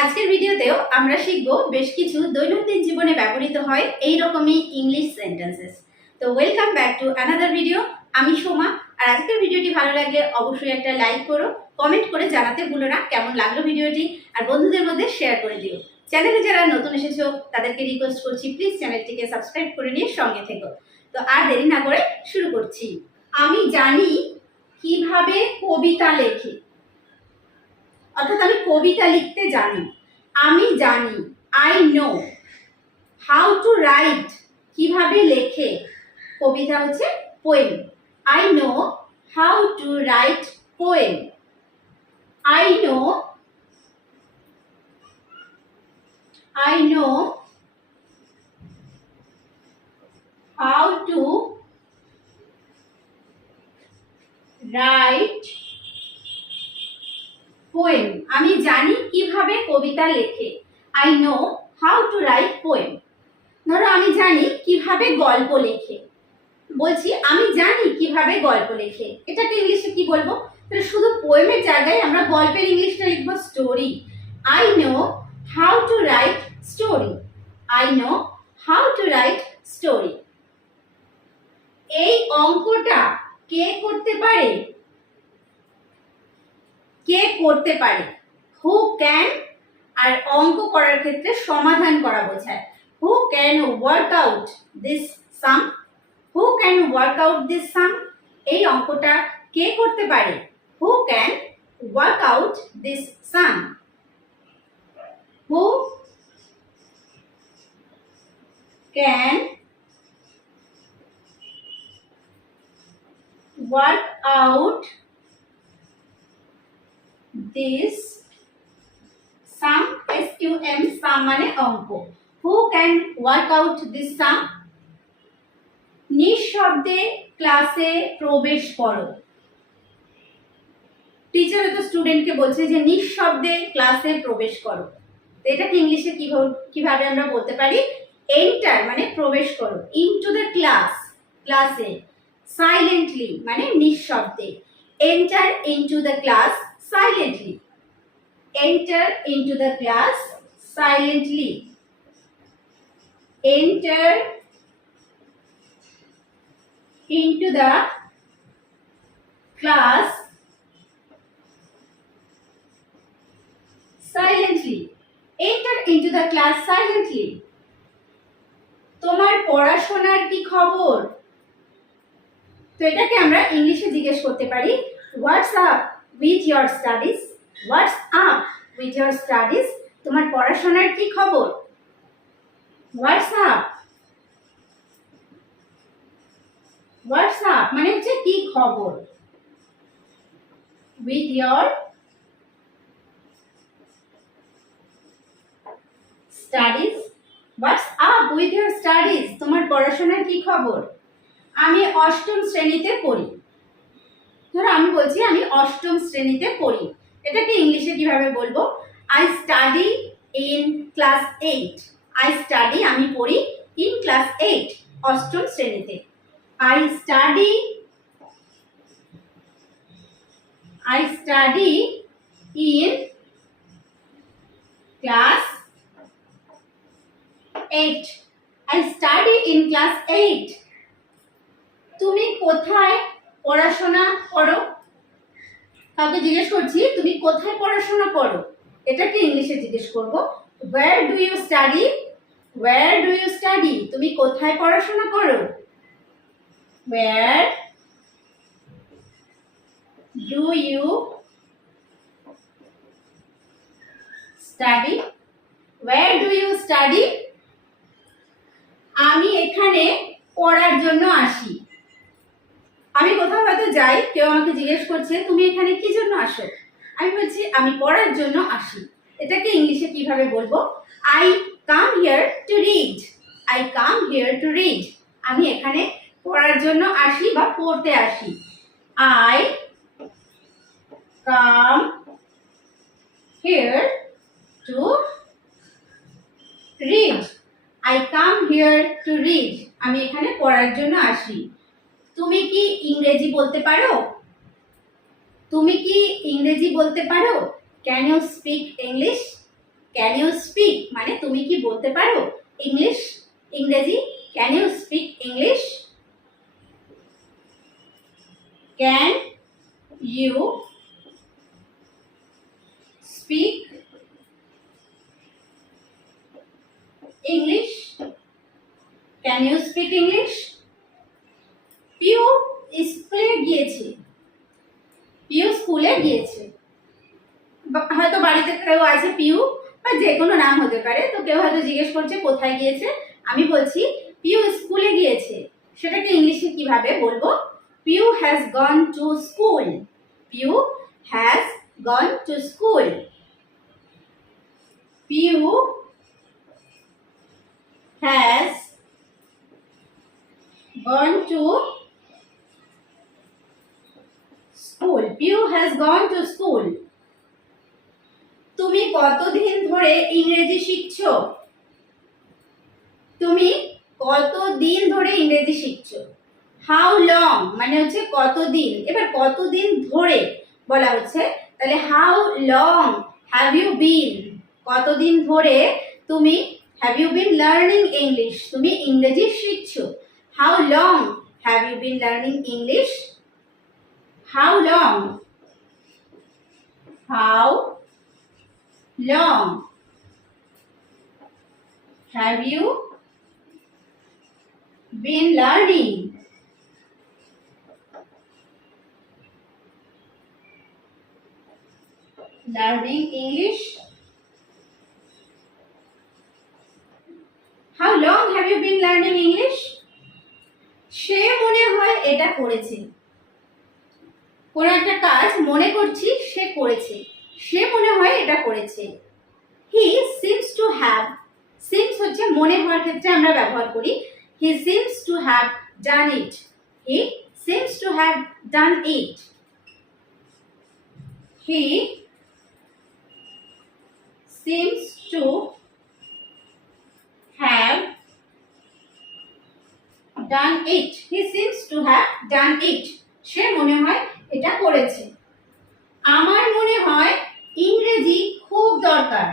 আজকের ভিডিওতেও আমরা শিখব বেশ কিছু দৈনন্দিন জীবনে ব্যবহৃত হয় এই রকমই ইংলিশ সেন্টেন্সেস। তো welcome back to another video. আমি সোমা। আর আজকের ভিডিওটি ভালো লাগলে অবশ্যই একটা লাইক করো, কমেন্ট করে জানাতে ভুলো না কেমন লাগলো ভিডিওটি, আর বন্ধুদের মধ্যে শেয়ার করে দিও। চ্যানেলে যারা নতুন এসেছো তাদেরকে রিকোয়েস্ট করছি প্লিজ চ্যানেলটিকে সাবস্ক্রাইব করে নিয়ে সঙ্গে থেকো। তো আর দেরি না করে শুরু করছি। আমি জানি কিভাবে কবিতা লেখে, অর্থাৎ আমি কবিতা লিখতে জানি। আমি জানি, I know how to right, কিভাবে লেখে। কবিতা হচ্ছে poem. I know how to right poem. I know how to right poem. আমি জানি কিভাবে কবিতা লেখে। I know how to right poem. ধরো আমি জানি কিভাবে গল্প লেখে। বলছি আমি জানি কিভাবে গল্প লেখে, এটাকে ইংলিশে কি বলবো? তাহলে শুধু পোয়েমের জায়গায় আমরা গল্পের ইংলিশটা লিখবো story. I know how to write story. I know how to write story. এই অঙ্কটা কে করতে পারে? কে করতে পারে? Who can. আর অঙ্ক করার ক্ষেত্রে সমাধান করা বোঝায়। Who can work out this sum. Who can work out this sum. এই অঙ্কটা কে করতে পারে? Who can work out this sum. Who can work out this sum. SUM, sum মানে অঙ্ক। Who can work out this sum. নিঃশব্দে ক্লাসে প্রবেশ করো। টিচার হয়তো স্টুডেন্টকে বলছে যে নিঃশব্দে ক্লাসে প্রবেশ করো। এটাকে ইংলিশে কিভাবে আমরা বলতে পারি? এন্টার মানে প্রবেশ করো। ইনটু দ্য ক্লাস, ক্লাসে। সাইলেন্টলি মানে নিঃশব্দে। Enter into the class silently. Enter into the class silently. Enter into the class silently. Enter into the class silently. তোমার পড়াশোনার কি খবর? তো এটাকে আমরা ইংলিশে জিজ্ঞেস করতে পারি, what's up with your studies. What's up with your studies. তোমার পড়াশোনার কি খবর? What's up. হোয়াটসঅ্যাপ মানে হচ্ছে কি খবর। With your studies. WhatsApp with your studies. তোমার পড়াশোনার কি খবর? আমি অষ্টম শ্রেণীতে পড়ি। ধরো আমি বলছি আমি অষ্টম শ্রেণীতে পড়ি। এটাকে ইংলিশে কিভাবে বলবো? I study in class 8। I study আমি পড়ি ইন ক্লাস 8 অষ্টম শ্রেণীতে। I study in class 8. I study in class 8. তুমি কোথায় পড়াশোনা করো? কাউকে জিজ্ঞেস করছি তুমি কোথায় পড়াশোনা করো, এটাকে ইংলিশে জিজ্ঞেস করব, where do you study? Where do you study? তুমি কোথায় পড়াশোনা করো? Where do you study? Where do you study? আমি এখানে পড়ার জন্য আসি। আমি কোথাও হয়তো যাই, কেউ আমাকে জিজ্ঞেস করছে তুমি এখানে কি জন্য আসো? আমি বলছি আমি পড়ার জন্য আসি। এটাকে ইংলিশে কিভাবে বলবো? I come here to read. I come here to read. আমি এখানে পড়ার জন্য আসি বা পড়তে আসি। I come here to read. I come here to read. আমি এখানে পড়ার জন্য আসি। তুমি কি ইংরেজি বলতে পারো? তুমি কি ইংরেজি বলতে পারো? Can you speak English? Can you speak মানে তুমি কি বলতে পারো ইংলিশ, ইংরেজি। Can you speak English, can you speak English, can you speak English. Piu স্কুলে গিয়েছে, পিউ স্কুলে গিয়েছে। হয়তো বাড়িতে কেউ আছে পিউ বা যে কোনো নাম হতে পারে, তো কেউ হয়তো জিজ্ঞেস করছে কোথায় গিয়েছে, আমি বলছি পিউ স্কুলে গিয়েছে। সেটাকে ইংলিশে কিভাবে বলবো? Piu has gone to school, Piu has gone to school, Piu has gone to school, Piu has gone to school. তুমি কতদিন ধরে ইংরেজি শিখছো? তুমি কতদিন ধরে ইংরেজি শিখছো? হাউ লং মানে হচ্ছে কতদিন, এবার কতদিন ধরে বলা হচ্ছে, তাহলে how long have you been, কতদিন ধরে তুমি have you been learning English, তুমি ইংরেজি শিখছো। How long have you been learning English, how long, how long have you been learning English? How long have you been learning English? সে মনে হয় এটা করেছে, কোন একটা কাজ মনে করছি সে করেছে, সে মনে হয় এটা করেছে। He seems to have, seems হচ্ছে মনে হওয়ার ক্ষেত্রে আমরা ব্যবহার করি। He seems to have done it, he seems to have done it, he seems to have done it, he seems to have done it, সে মনে হয় এটা করেছে। আমার মনে হয় ইংরেজি খুব দরকার,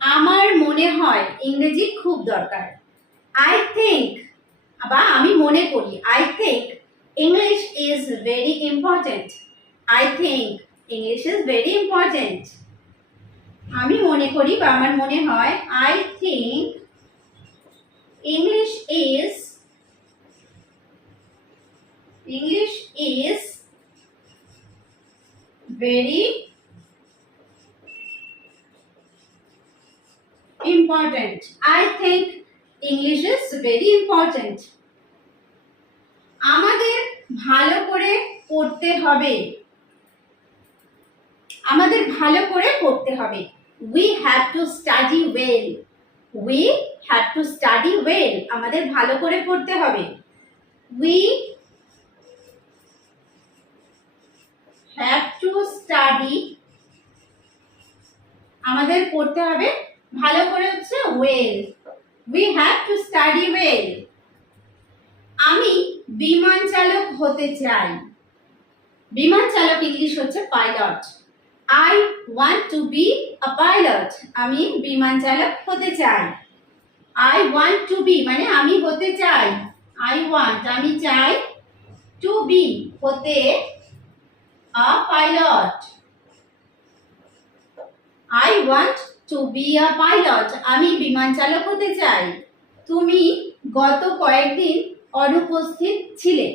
আমার মনে হয় ইংরেজি খুব দরকার। আই থিঙ্ক বা আমি মনে করি, I think English is very important, I think English is very important. আমি মনে করি বা আমার মনে হয়, I think English is very important, I think English is very important. আমাদের ভালো করে পড়তে হবে, আমাদের ভালো করে পড়তে হবে। We have to study well, we have to study well, আমাদের ভালো করে পড়তে হবে। We have to study, আমাদের পড়তে হবে ভালো করে হচ্ছে well, we have to study well. আমি বিমান চালক হতে চাই, বিমান চালক ইংলিশ হচ্ছে pilot. I want to be a pilot, আমি বিমান চালক হতে চাই। I want to be মানে আমি হতে চাই, I want আমি চাই, to be হতে, a pilot, I want to be a pilot, আমি বিমান চালক হতে চাই। তুমি গত কয়েকদিন অনুপস্থিত ছিলে,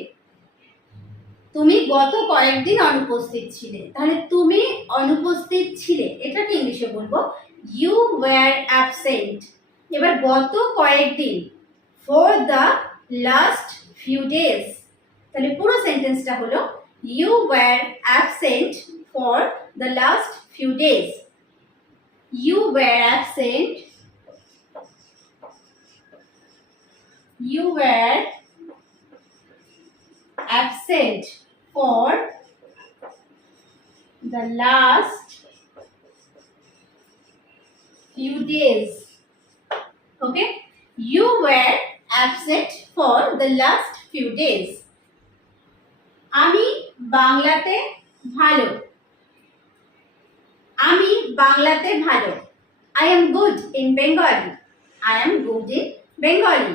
তুমি গত কয়েকদিন অনুপস্থিত ছিলে, তাহলে তুমি অনুপস্থিত ছিলে এটাকে ইংলিশে বলবো ইউ ওয়্যার অ্যাবসেন্ট। এবার গত কয়েকদিন, for the last few days, তাহলে পুরো সেন্টেন্সটা হলো you were absent for the last few days, you were absent, you were absent for the last few days. Okay, you were absent for the last few days. আমি বাংলাতে ভালো, আমি বাংলাতে ভালো। I am good in Bengali. I am good in Bengali.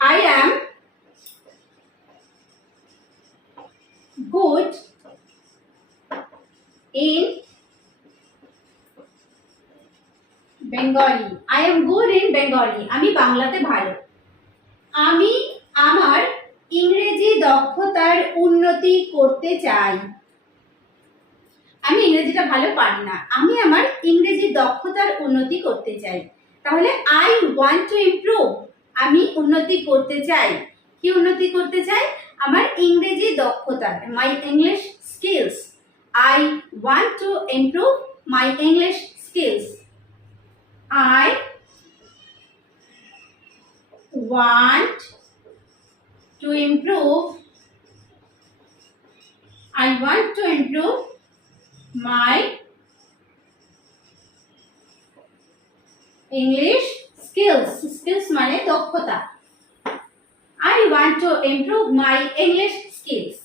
I am good in Bengali. I am good in Bengali. আমি বাংলাতে ভালো। আমি আমার ইংরেজি দক্ষতার উন্নতি করতে চাই। আমি ইংরেজিটা ভালো পারি না, আমি আমার ইংরেজি দক্ষতার উন্নতি করতে চাই। তাহলে আই ওয়ান্ট টু ইমপ্রুভ, আমি উন্নতি করতে চাই। কি উন্নতি করতে চাই? আমার ইংরেজি দক্ষতার, my English skills. I want to improve my English skills. I want to improve my English skills মানে দক্ষতা। I want to improve my English skills.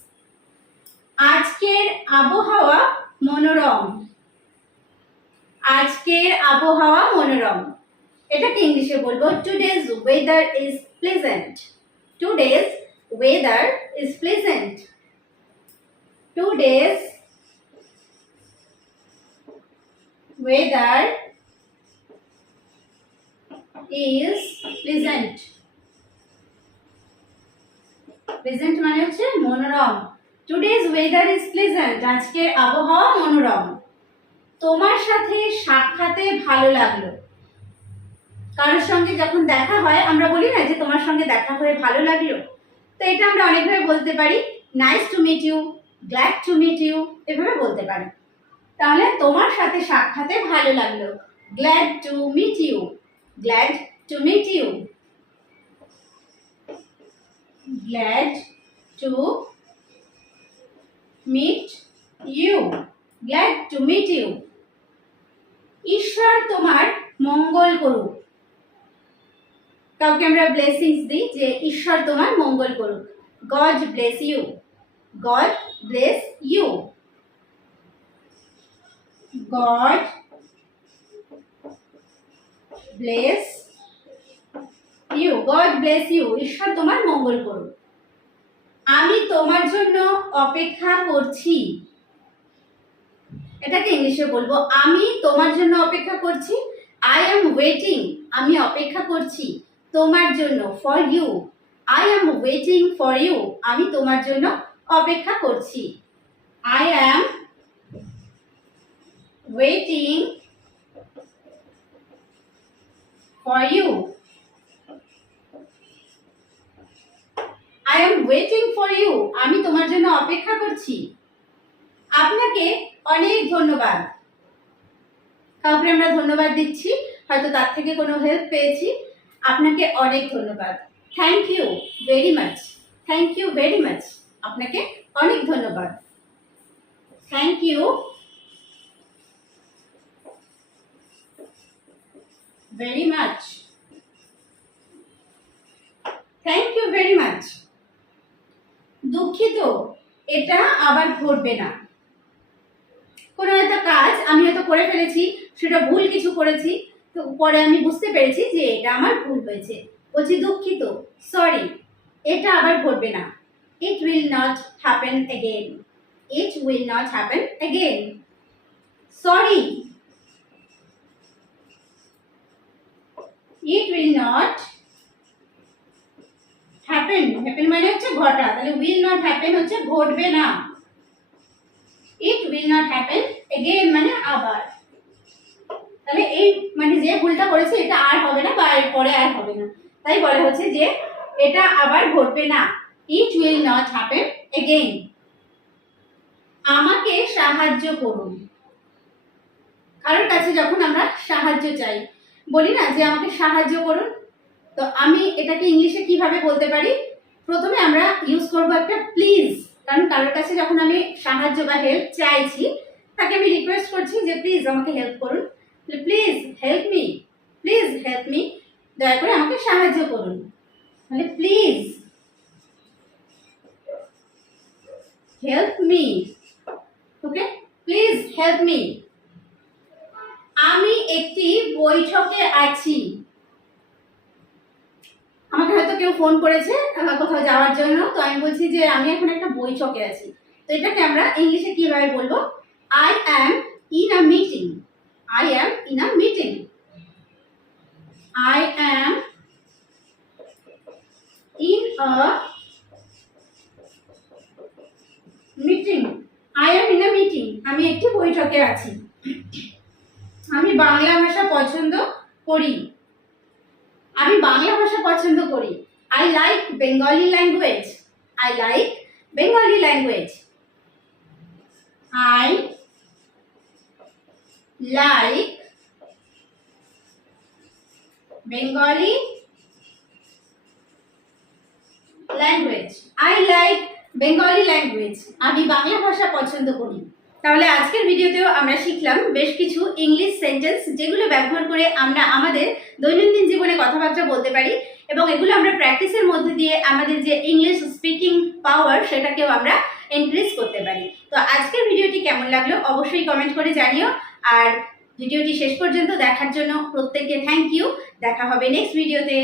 আজকের আবহাওয়া মনোরম। আজকের আবহাওয়া মনোরম, এটাকে ইংলিশে বলবো today's weather is pleasant. Today's weather is pleasant. Today's weather is pleasant. Pleasant মানে হচ্ছে মনোরম। Today's weather is pleasant. আজকের আবহাওয়া মনোরম। তোমার সাথে সাক্ষাতে ভালো লাগলো। কারোর সঙ্গে যখন দেখা হয় আমরা বলি না যে তোমার সঙ্গে দেখা হয়ে ভালো লাগলো, তো এটা আমরা অনেকভাবে বলতে পারি। Nice to meet you, glad to meet you, এভাবে বলতে পারি। তাহলে তোমার সাথে সাক্ষাতে ভালো লাগলো, glad to meet you, glad to meet you, glad to meet you, glad to meet you. ঈশ্বর তোমার মঙ্গল করুক। কাউকে আমরা ব্লেসিংস দিই যে ঈশ্বর তোমার মঙ্গল করুক। God bless you, God bless you, God bless you, God bless you, ঈশ্বর তোমার মঙ্গল করুক। আমি তোমার জন্য অপেক্ষা করছি। এটাকে ইংলিশে বলবো আমি তোমার জন্য অপেক্ষা করছি। আই এম ওয়েটিং, আমি অপেক্ষা করছি তোমার জন্য, for you. I am waiting for you, আমি তোমার জন্য অপেক্ষা করছি। I am waiting for you, I am waiting for you, আমি তোমার জন্য অপেক্ষা করছি। আপনাকে অনেক ধন্যবাদ। কাউকে আমরা ধন্যবাদ দিচ্ছি, হয়তো তার থেকে কোনো হেল্প পেয়েছি। আপনাকে অনেক ধন্যবাদ, thank you very much, thank you very much, আপনাকে অনেক ধন্যবাদ, thank you very much, thank you very much. দুঃখিত, এটা আবার ঘটবে না। কোনো একটা কাজ আমি হয়তো করে ফেলেছি, সেটা ভুল কিছু করেছি, তো পরে আমি বুঝতে পেরেছি যে এটা আমার ভুল হয়েছে, বলছি দুঃখিত, সরি, এটা আবার ঘটবে না। It will not happen again, it will not happen again. Sorry, it will not happen, happen মানে হচ্ছে ঘটা, তাহলে উইল নট হ্যাপেন হচ্ছে ঘটবে না। It will not happen again মানে আবার। তাহলে এই মানে যে ভুলটা করেছে এটা আর হবে না বা এর পরে আর হবে না, তাই বলা হচ্ছে যে এটা আবার ঘটবে না। It will not happen again. আমাকে সাহায্য করুন। কারোর কাছে যখন আমরা সাহায্য চাই, বলি না যে আমাকে সাহায্য করুন, তো আমি এটাকে ইংলিশে কিভাবে বলতে পারি? প্রথমে আমরা ইউজ করবো একটা প্লিজ, কারণ কারোর কাছে যখন আমি সাহায্য বা হেল্প চাইছি, তাকে আমি রিকোয়েস্ট করছি যে প্লিজ আমাকে হেল্প করুন, please help me, please help me, দয়া করে আমাকে সাহায্য করুন। মানে please help me, okay, please help me. একটি বৈঠকে আছি। আমাকে হয়তো কেউ ফোন করেছে কোথাও যাওয়ার জন্য, তো আমি বলছি যে আমি এখন একটা বৈঠকে আছি। তো এটাকে আমরা ইংলিশে কিভাবে বলবো? I am in a meeting. I am in a meeting. I am in a meeting. I am in a meeting. আমি একটি বৈঠকে আছি। আমি বাংলা ভাষা পছন্দ করি। আমি বাংলা ভাষা পছন্দ করি। I like Bengali language. I like Bengali language. I like Bengali language. I like Bengali language. আমি বাংলা ভাষা পছন্দ করি। তাহলে আজকের ভিডিওতেও আমরা শিখলাম বেশ কিছু ইংলিশ সেন্টেন্স, যেগুলো ব্যবহার করে আমরা আমাদের দৈনন্দিন জীবনে কথাবার্তা বলতে পারি, এবং এগুলো আমরা প্র্যাকটিসের মধ্যে দিয়ে আমাদের যে ইংলিশ স্পিকিং পাওয়ার সেটাকেও আমরা ইনক্রিজ করতে পারি। তো আজকের ভিডিওটি কেমন লাগলো অবশ্যই কমেন্ট করে জানিও। আর ভিডিওটি শেষ পর্যন্ত দেখার জন্য প্রত্যেককে থ্যাংক ইউ। দেখা হবে নেক্সট ভিডিওতে।